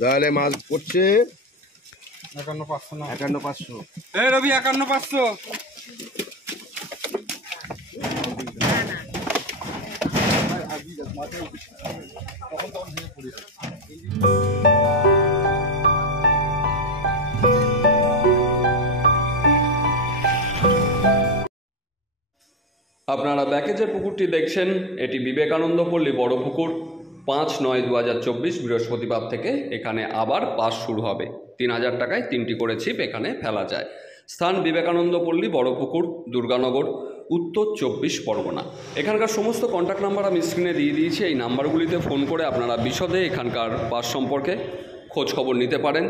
তাহলে মাছ পড়ছে 51,500 রবি 51,500। আপনারা প্যাকেজের পুকুরটি দেখছেন, এটি বিবেকানন্দ পল্লী বড় পুকুর। 5/9/2024 বৃহস্পতিবার থেকে এখানে আবার পাস শুরু হবে। 3,000 টাকায় 3টি করে ছিপ এখানে ফেলা যায়। স্থান বিবেকানন্দ পল্লী বড় পুকুর, দুর্গানগর, উত্তর 24 পরগনা। এখানকার সমস্ত কন্ট্যাক্ট নাম্বার আমি স্ক্রিনে দিয়ে দিয়েছি। এই নাম্বারগুলিতে ফোন করে আপনারা বিশদে এখানকার পাস সম্পর্কে খোঁজ খবর নিতে পারেন।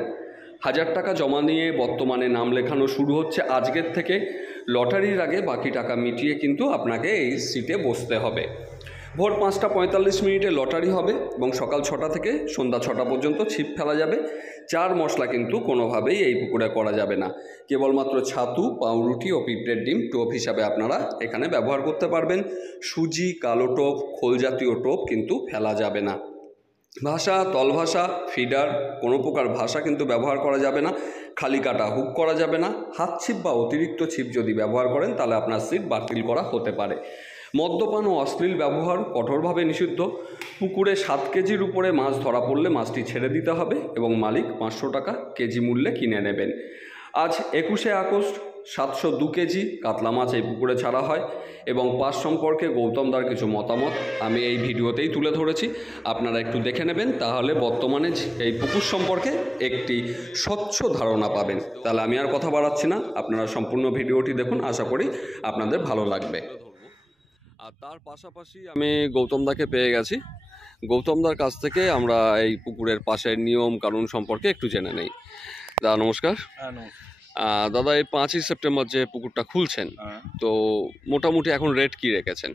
1,000 টাকা জমা নিয়ে বর্তমানে নাম লেখানো শুরু হচ্ছে আজকের থেকে। লটারির আগে বাকি টাকা মিটিয়ে কিন্তু আপনাকে এই সিটে বসতে হবে। ভোর 5:45 লটারি হবে এবং সকাল 6টা থেকে সন্ধ্যা 6টা পর্যন্ত ছিপ ফেলা যাবে। চার মশলা কিন্তু কোনোভাবেই এই পুকুরে করা যাবে না। কেবলমাত্র ছাতু, পাউরুটি ও পিঁপড়ের ডিম টোপ হিসাবে আপনারা এখানে ব্যবহার করতে পারবেন। সুজি, কালো টোপ, খোল জাতীয় টোপ কিন্তু ফেলা যাবে না। ভাষা, তলভাষা, ফিডার কোনো প্রকার ভাষা কিন্তু ব্যবহার করা যাবে না। খালি কাটা হুক করা যাবে না। হাত ছিপ বা অতিরিক্ত ছিপ যদি ব্যবহার করেন তাহলে আপনার সিট বাতিল করা হতে পারে। মদ্যপান ও অশ্লীল ব্যবহার কঠোরভাবে নিষিদ্ধ। পুকুরে 7 কেজির উপরে মাছ ধরা পড়লে মাছটি ছেড়ে দিতে হবে এবং মালিক 500 টাকা কেজি মূল্যে কিনে নেবেন। আজ 21শে আগস্ট 702 কেজি কাতলা মাছ এই পুকুরে ছাড়া হয় এবং পাস সম্পর্কে গৌতমদার কিছু মতামত আমি এই ভিডিওতেই তুলে ধরেছি। আপনারা একটু দেখে নেবেন, তাহলে বর্তমানে এই পুকুর সম্পর্কে একটি স্বচ্ছ ধারণা পাবেন। তাহলে আমি আর কথা বাড়াচ্ছি না, আপনারা সম্পূর্ণ ভিডিওটি দেখুন, আশা করি আপনাদের ভালো লাগবে। আর তার পাশাপাশি আমি গৌতমদাকে পেয়ে গেছি। গৌতমদার কাছ থেকে আমরা এই পুকুরের পাশের নিয়ম কানুন সম্পর্কে একটু জেনে নেই। দাদা নমস্কার। দাদা, এই 5ই সেপ্টেম্বর যে পুকুরটা খুলছেন, তো মোটামুটি এখন রেট কি রেখেছেন?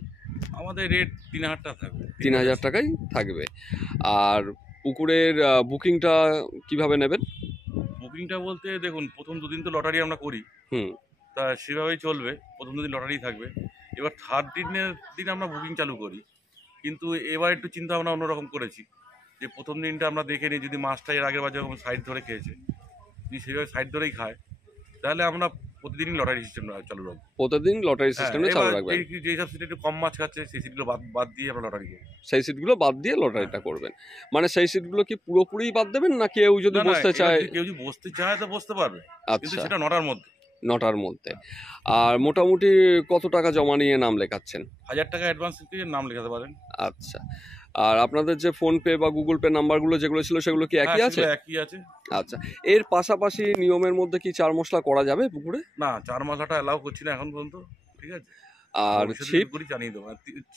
আমাদের রেট 3,000 টাকা থাকবে। 3,000 টাকাই থাকবে। আর পুকুরের বুকিংটা কিভাবে নেবেন? বুকিংটা বলতে দেখুন, প্রথম দুদিন তো লটারি আমরা করি, তা সেভাবেই চলবে। প্রথম দুদিন লটারি থাকবে, এবার থার্ড দিন আমরা বুকিং চালু করি। কিন্তু এবার একটু চিন্তা ভাবনা অন্যরকম করেছি, যে প্রথম দিনটা আমরা দেখে নিই, যদি মাছটা এর আগের বার যখন সাইড ধরে খেয়েছে, যদি সেভাবে সাইড ধরেই খায়, তাহলে আমরা প্রতিদিনই লটারি সিস্টেম চালু রাখবো। প্রতিদিন লটারি সিস্টেমে চালু রাখবেন। যেসব সিটে একটু কম মাছ খাচ্ছে সেই সিটগুলো বাদ দিয়ে আমরা লটারি করব। সেই সিটগুলো বাদ দিয়ে লটারিটা করবেন, মানে সেই সিটগুলো কি পুরোপুরি বাদ দেবেন, না কেউ যদি বসতে চায়? কেউ যদি বসতে চায় তো বসতে পারবে, কিন্তু সেটা 9টার মধ্যে। আর মোটামুটি কত টাকা জমা নিয়ে নাম লেখাচ্ছেন? 1,000 টাকা অ্যাডভান্স দিয়ে নাম লেখাতে পারেন। আচ্ছা, আর আপনাদের যে ফোন পে বা গুগল পে নাম্বারগুলো যেগুলো ছিল সেগুলো কি একই আছে? একই আছে। আচ্ছা, এর পাশাপাশি নিয়মের মধ্যে কি চার মশলা করা যাবে পুকুরে? না, চার মশলাটা অ্যালাউ করছি না এখন পর্যন্ত, ঠিক আছে। আর ছিপ জানিয়ে দেবো,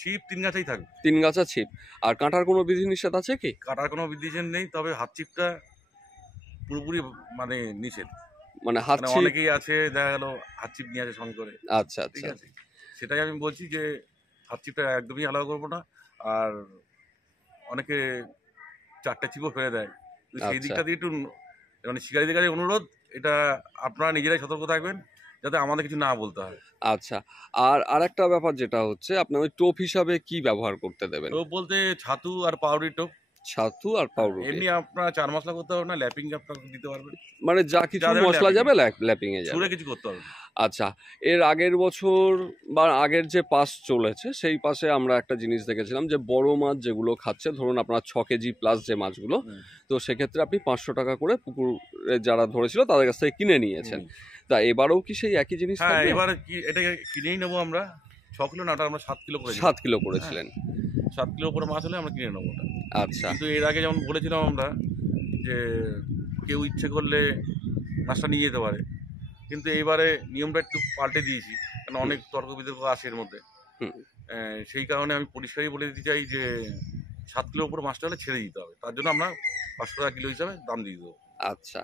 ছিপ 3 গাছাই থাকবে। 3 গাছা ছিপ। আর কাটার কোনো বিধিনিষেধ আছে কি? কাটার কোনো বিধিনিষেধ নেই, তবে হাত ছিপটা পুরোপুরি মানে নিষেধ। মানে হাত ছিপ অনেকেই আছে দেখা গেল হাত ছিপ নিয়ে আসে সঙ্গে করে। আচ্ছা, ঠিক আছে, সেটাই আমি বলছি যে হাত ছিপটা একদমই অ্যালাউ করবো না। আর অনেকে 4টে ছিপও ফেলে দেয়, সেই দিকটা দিয়ে একটু মানে শিকারীদের কাছে অনুরোধ, এটা আপনারা নিজেরাই সতর্ক থাকবেন যাতে আমাদের কিছু না বলতে হয়। আচ্ছা, আর আরেকটা ব্যাপার যেটা হচ্ছে, আপনার ওই টোপ হিসাবে কি ব্যবহার করতে দেবেন? টোপ বলতে ছাতু আর পাউরুটি টোপ। ছাতু আর পাউরুটি। এমনি আপনারা চার মশলা করতে হবে না, ল্যাপিং আপনারা দিতে পারবেন, মানে যা কিছু মশলা যাবে ল্যাপিং এ যাবে, পুরো কিছু করতে হবে। আচ্ছা, এর আগের বছর বা আগের যে পাস চলেছে সেই পাশে আমরা একটা জিনিস দেখেছিলাম যে বড় মাছ যেগুলো খাচ্ছে, ধরুন আপনার 6 কেজি প্লাস যে মাছগুলো, তো সেক্ষেত্রে আপনি 500 টাকা করে পুকুরে যারা ধরেছিল তাদের কাছ থেকে কিনে নিয়েছেন। তা এবারেও কি সেই একই জিনিস? হ্যাঁ, এবার এটাকে কিনেই নেবো আমরা। 6 কিলো না, আমরা 7 কিলো করে 7 কিলো করেছিলেন। 7 কিলো উপরে মাছ হলে আমরা কিনে নেবো ওটা। আচ্ছা, কিন্তু এর আগে যেমন বলেছিলাম আমরা যে কেউ ইচ্ছে করলে মাছটা নিয়ে যেতে পারে, কিন্তু এইবারে নিয়মটা একটু পাল্টে দিয়েছি, কারণ অনেক তর্ক বিতর্ক আসে এর মধ্যে। সেই কারণে আমি পরিষ্কারই বলে দিতে চাই যে 7 কিলো উপর মাছটা হলে ছেড়ে দিতে হবে, তার জন্য আমরা 500 টাকা কিলো হিসাবে দাম দিয়ে দেবো। আচ্ছা,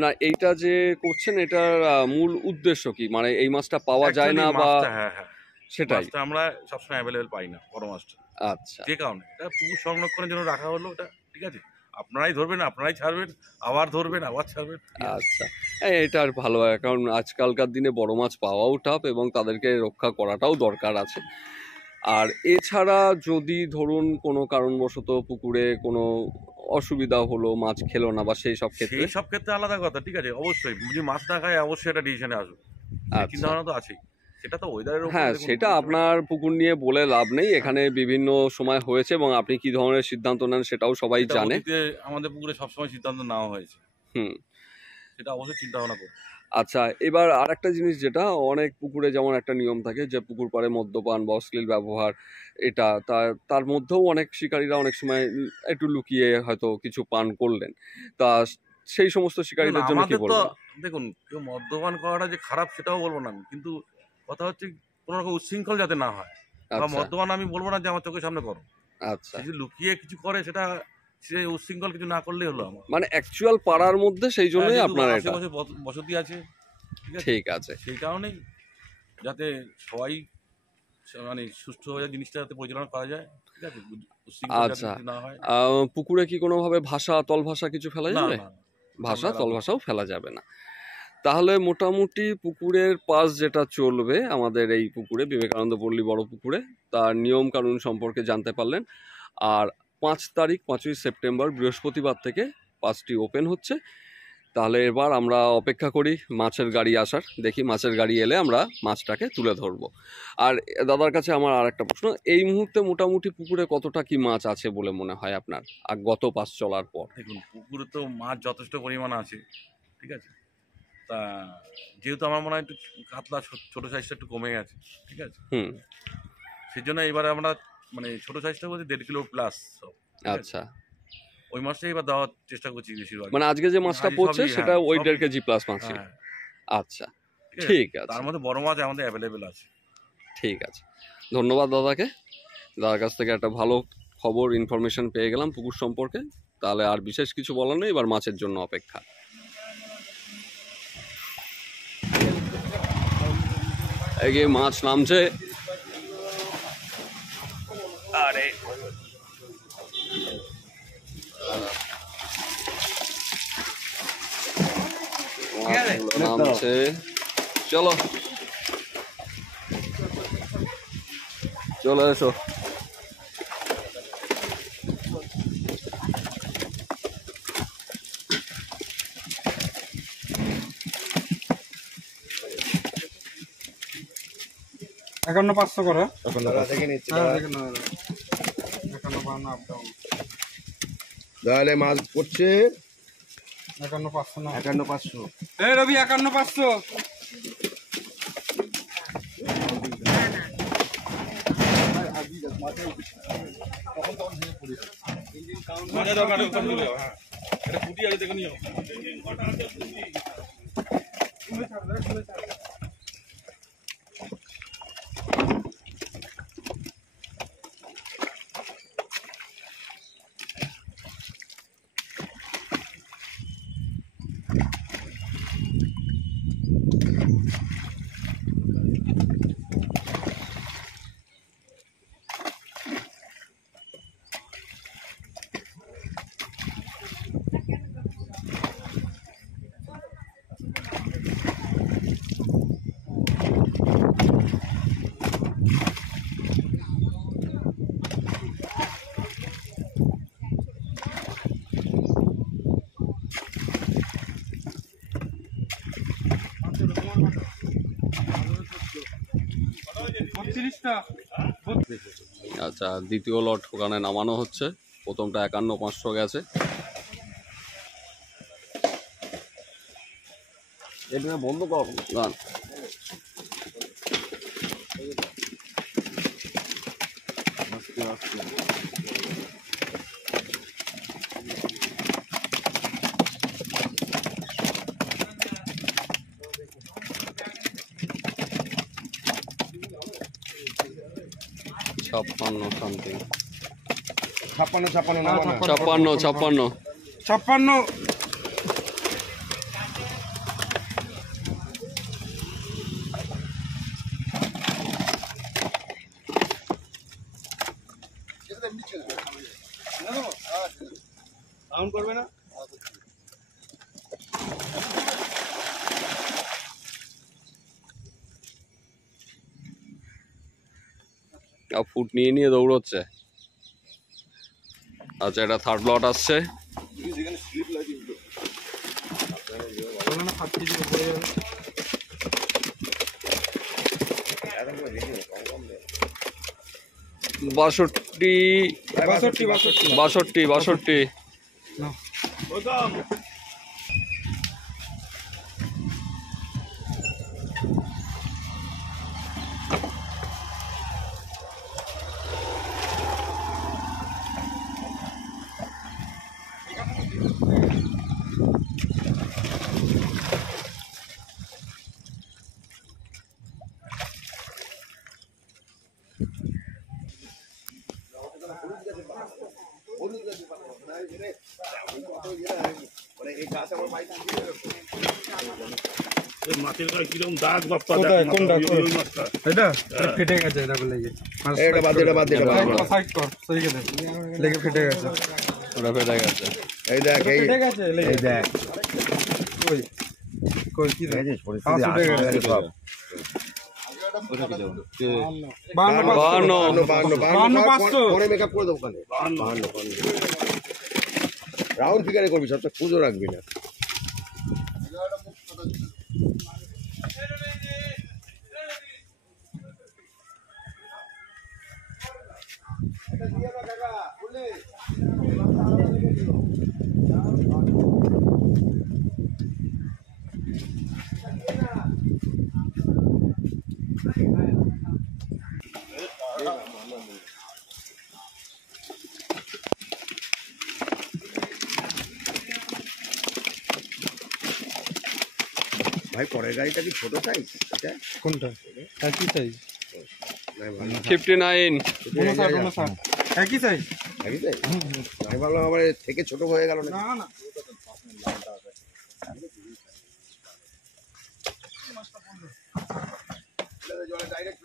না এইটা যে করছেন এটার মূল উদ্দেশ্য কি? মানে এই মাছটা পাওয়া যায় না বা? হ্যাঁ, সেটাই, আমরা সবসময় অ্যাভেলেবেল পাই না বড় মাছটা। আচ্ছা, যে কারণে এটা পুকুর সংরক্ষণের জন্য রাখা হলো ওটা, ঠিক আছে। আপনারাই ধরবেন, আপনারাই ছাড়বেন, আবার ধরবেন, আবার ছাড়বেন। আচ্ছা, এটা আর ভালো হয়, কারণ আজকালকার দিনে বড় মাছ পাওয়াও টাফ এবং তাদেরকে রক্ষা করাটাও দরকার আছে। আর এছাড়া যদি ধরুন কোনো কারণবশত পুকুরে কোনো অসুবিধা হলো, মাছ খেলো না বা সেই সব ক্ষেত্রে? সেই সব ক্ষেত্রে আলাদা কথা, ঠিক আছে, অবশ্যই যদি মাছ না খায় অবশ্যই একটা ডিসিশনে আসবে, চিন্তা আচ্ছা, ভাবনা তো আছেই। সেটা তো ওয়েদারের উপরে হ্যাঁ, দেখুন, সেটা বুঝতে আপনার পুকুর নিয়ে বলে লাভ নেই। এখানে বিভিন্ন সময় হয়েছে এবং আপনি কি ধরনের সিদ্ধান্ত নেন সেটাও সবাই এটা জানে। অতীতে আমাদের পুকুরে সবসময় সিদ্ধান্ত নেওয়া হয়েছে, হুম। সেটা অবশ্যই চিন্তা ভাবনা করবো। আচ্ছা, এবার আরেকটা জিনিস, যেটা অনেক পুকুরে যেমন একটা নিয়ম থাকে যে পুকুর পাড়ে মদ্যপান বা অশ্লীল ব্যবহার, এটা তার মধ্যেও অনেক শিকারীরা অনেক সময় একটু লুকিয়ে হয়তো কিছু পান করলেন। তা সেই সমস্ত দেখুন শিকারীদের জন্য কি আমাদের তো, বলবেন? দেখুন কেউ মদ্যপান করাটা যে খারাপ সেটাও বলবো না আমি, কিন্তু কথা হচ্ছে কোনো রকম উচ্ছৃঙ্খল যাতে না হয়। বা আচ্ছা, মদ্যপান আমি বলবো না যে আমার চোখের সামনে করো, আচ্ছা। সে যদি লুকিয়ে কিছু করে সেটা, সে উচ্ছৃঙ্খল কিছু না করলেই হলো আমার। মানে অ্যাকচুয়াল পাড়ার মধ্যে সেই হ্যাঁ, জন্যই যেহেতু আপনার এটা। আশেপাশে বসতি আছে, ঠিক আছে, ঠিক আছে। সেই কারণেই যাতে সবাই মানে সুষ্ঠুভাবে জিনিসটা যাতে পরিচালনা করা যায়, ঠিক আছে, উচ্ছৃঙ্খল যাতে আচ্ছা, কিছু না হয়। পুকুরে কি কোনোভাবে ভাষা, তল ভাষা কিছু ফেলা না যাবে? না না, ভাষা, আমরা তল allow করি ভাষাও ফেলা যাবে না। তাহলে মোটামুটি পুকুরের পাশ যেটা চলবে আমাদের এই পুকুরে, বিবেকানন্দ পল্লী বড় পুকুরে, তার নিয়ম কানুন সম্পর্কে জানতে পারলেন। আর 5 তারিখ 5ই সেপ্টেম্বর বৃহস্পতিবার থেকে পাঁচটি ওপেন হচ্ছে। তাহলে এবার আমরা অপেক্ষা করি মাছের গাড়ি আসার, দেখি মাছের গাড়ি এলে আমরা মাছটাকে তুলে ধরবো। আর দাদার কাছে আমার আর একটা প্রশ্ন, এই মুহূর্তে মোটামুটি পুকুরে কতটা কি মাছ আছে বলে মনে হয় আপনার, আর গত পাস চলার পর? দেখুন পুকুরে তো মাছ যথেষ্ট পরিমাণ আছে, ঠিক আছে, তা যেহেতু আমার মনে হয় একটু কাতলা ছোট সাইজটা একটু কমে গেছে, ঠিক আছে, হুম। সেই জন্য এবারে আমরা মানে ছোট সাইজটা বলছি 1.5 কিলো প্লাস সব, ঠিক আছে, আচ্ছা, ওই মাছটাই এবার দেওয়ার চেষ্টা করছি বেশিরভাগ। মানে আজকে যে মাছটা পড়ছে সেটা ওই 1.5 কেজি প্লাস মাছই? হ্যাঁ, আচ্ছা, ঠিক আছে, ঠিক আছে, তার মধ্যে বড় মাছ আমাদের অ্যাভেলেবেল আছে। ঠিক আছে। ধন্যবাদ দাদাকে। দাদার কাছ থেকে একটা ভালো খবর, ইনফরমেশন পেয়ে গেলাম পুকুর সম্পর্কে। তাহলে আর বিশেষ কিছু বলার নেই, এবার মাছের জন্য অপেক্ষা। এগিয়ে মাছ নামছে। আরে মাছগুলো নামছে, চলো চলে এসো। একান্ন 500 করে। তাহলে মাছ পড়ছে 51 না 51,500। এই রবি 51 500। আচ্ছা, দ্বিতীয় লট ওখানে নামানো হচ্ছে। প্রথমটা 51,500 গেছে। এটা বন্ধ কর গান। ছাপ্পান্ন সামথিং, 56 নামানো। 56। করবে না। সব ফুট নিয়ে নিয়ে দৌড়চ্ছে। আচ্ছা, এটা থার্ড লট আসছে। বলো না 7 কেজি হয়ে যাবে। 62 না মাছের গায়ে কিরকম দাগ বাপ্পা, কোথায়? দেখ, কোনটা? ওই মাছটা। এটা ফেটে গেছে, এটা লেগে এটা বাদ দে, এটা বাদ দে, এটা বাদ দে। সাইড কর, সই গেছে, লেগে ফেটে গেছে। ওটা ফেটে গেছে। এই দেখ, এই ফেটে গেছে লেগে। এই দেখ, কই কই কি দেখ? পরিস্থিতি উঠে গেছে সব। 52 পরে মেকআপ করে দেবো ওখানে। রাউন্ড ফিগারে করবি, সবটা খুঁজো রাখবি না। ভাই পরের গাড়িটা কি ছোট সাইজ? এটা কোনটা? একই সাইজ, 59। 59 একই সাইজ। একই সাইজ? আমি ভাবলাম আবার এর থেকে ছোট হয়ে গেল না। না না ডাইরেক্ট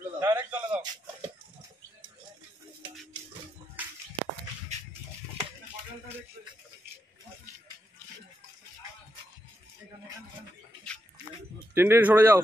চলে দাও। টিনটিন সরে যাও।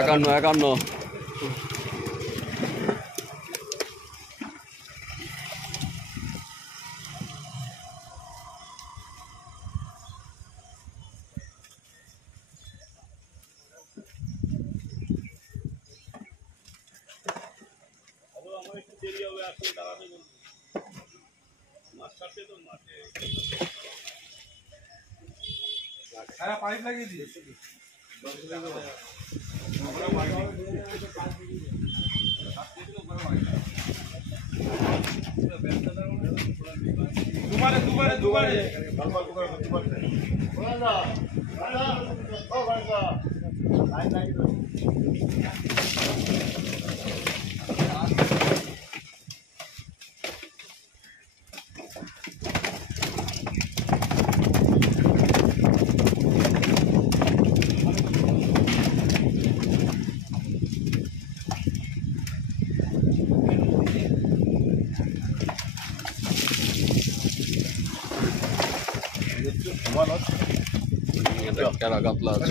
একান্ন 51। হ্যাঁ পাইপ লাগিয়ে দিয়েছি। দুবারে কেরা কাতলা আছে।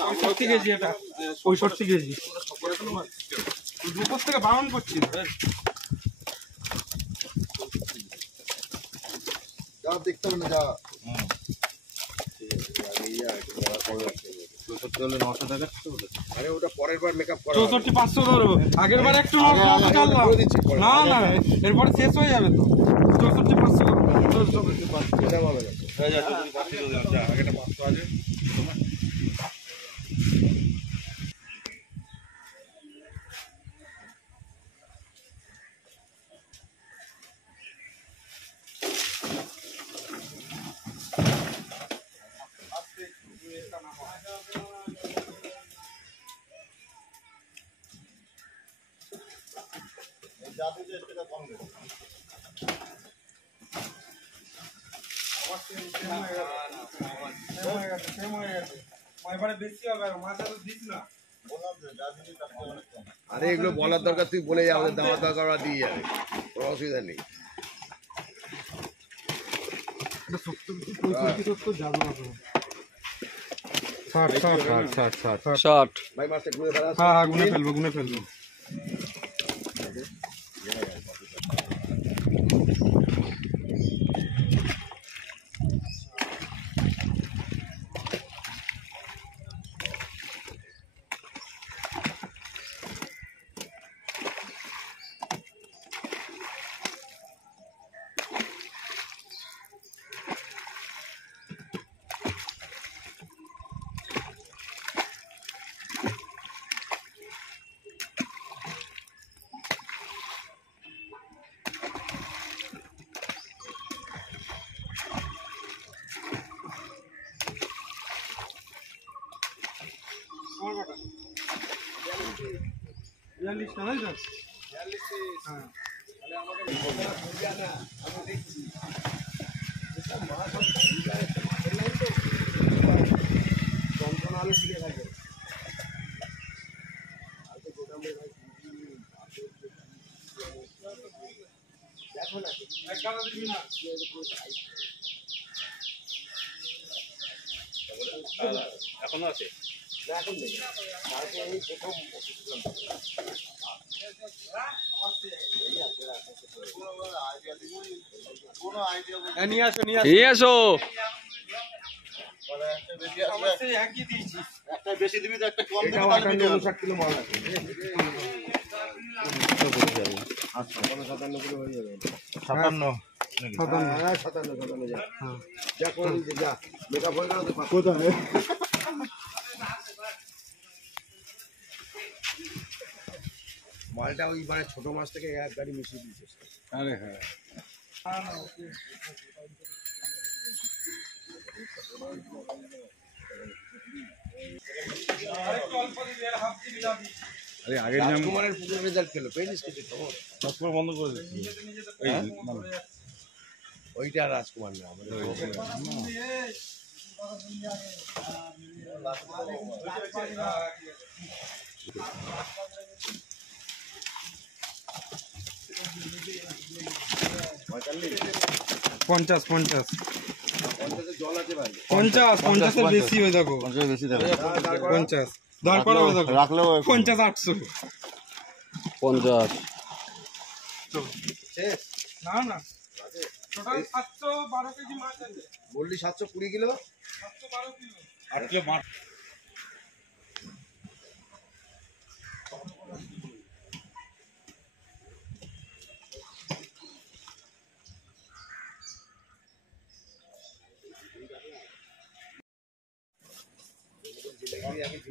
65 কেজি, এটা 65 কেজি। দুপুর থেকে বারণ করছি। দেখতে হবে না, যা আরে ওটা পরের বার মেকআপ করা 64,500 ধরো। আগের বার একটু চাললাম। না না, এরপরে শেষ হয়ে যাবে তো। 64,500 এটা ভালো না। আগেটা 500 আছে। আরে এগুলো বলার দরকার, তুই বলে যা, আমাদের দেওয়ার দরকার, ওরা দিয়ে যাবে, কোনো অসুবিধা নেই। ষাট। ভাই মাছটা গুনে ফেলা। হ্যাঁ গুনে ফেলবো। এখনো আছে? নিয়ে এসো। একটা বেশি দিবি তো একটা কম দিবি, এটাও তাহলে 58-59 কিলো মাল আছে। 57 কিলো হয়ে যাবে। 57 হ্যাঁ 57 যা। যা করে দিতে যা। মেকআপ হয়ে গেল তো কোথায়? মালটা ওইবারে ছোট মাছ থেকে এক গাড়ি মিশিয়ে দিয়েছে। আরে হ্যাঁ আরে আগের নাম রাজকুমারের পুজোর রেজাল্ট পেলো, পেয়েছিস কিছু খবর? সবসময় বন্ধ করে দিচ্ছি। ওইটা আর রাজকুমার না, আমাদের পঞ্চাশ জল আছে ভাই। 50-50 বেশি হয়ে দেখো, বেশি দেবে 50 দাঁড় করাবো দেখো, রাখলেও 50-800 50। শেষ? না টোটাল 712 কেজি মাছ আছে। বললি 720 কিলো? 712 কিলো। 8 কিলো মাছ।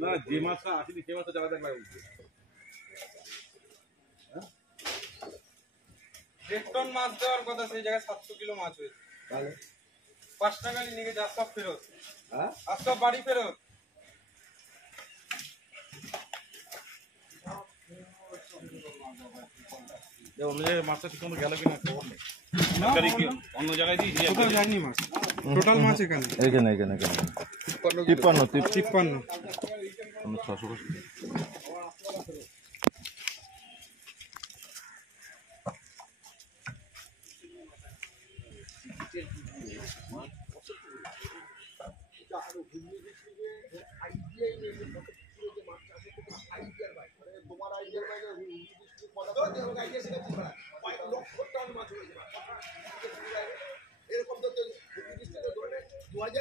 না যে মাছটা আসেনি সে মাছটা জায়গা দেখলাম দেড় টন মাছ দেওয়ার কথা, সেই জায়গায় 700 কিলো মাছ হয়েছে। তাহলে 5 টাকা নিয়ে গেছে, আর সব ফেরত, হ্যাঁ আর সব বাড়ি ফেরত। অন্য জায়গায় মাছটা ঠিক মতো গেল কিনা খবর নেই। অন্য জায়গায় দিয়েছি, কোথাও যায়নি মাছ, টোটাল মাছ এখানে এখানে 53 53। 600।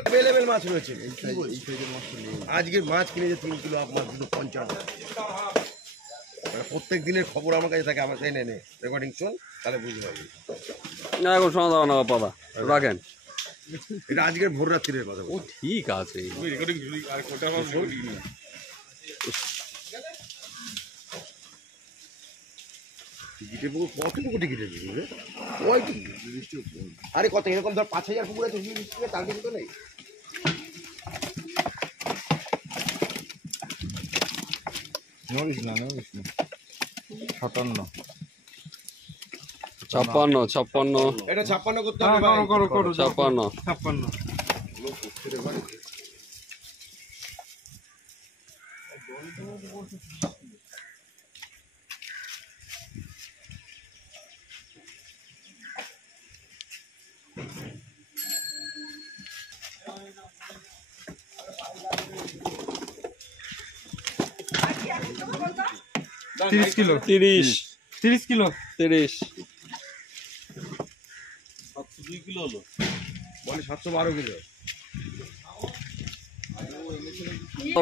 অ্যাভেলেবেল মাছ রয়েছে। আজকে মাছ কিনেছে 3 কিলো আপনার 250। প্রত্যেক দিনের খবর আমার কাছে থাকে, আমার কাছে নে রেকর্ডিং শোন, তাহলে বুঝতে পারবি। না এখন শোনা দাও না বাবা, রাখেন। এটা আজকের ভোর রাত্রির কথা। ও ঠিক আছে। রেকর্ডিং আর কোটা মাছ ধরি না। টিকিটের পুকুর কত পুকুর টিকিটের পুকুর রে? ওই টিকিট। আরে কত এরকম ধর 5000 পুকুর আছে, তার কিছু তো নেই। নড়িস না 57। 56 এটা 56 করতে হ্যাঁ, হবে ভাই। করো 56 56। তিরিশ কিলো 30 কিলো 30 2 কিলো হলো। বলে 712 কিলো।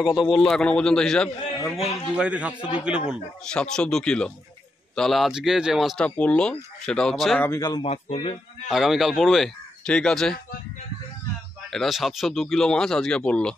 কত বললো এখনো পর্যন্ত হিসাব? এখন বল দুবাইতে 702 কিলো পড়লো। 702 কিলো। তাহলে আজকে যে মাছটা পড়লো সেটা হচ্ছে আবার আগামীকাল মাছ করবে। আগামীকাল পড়বে। ঠিক আছে, এটা 702 কিলো মাছ আজকে পড়লো।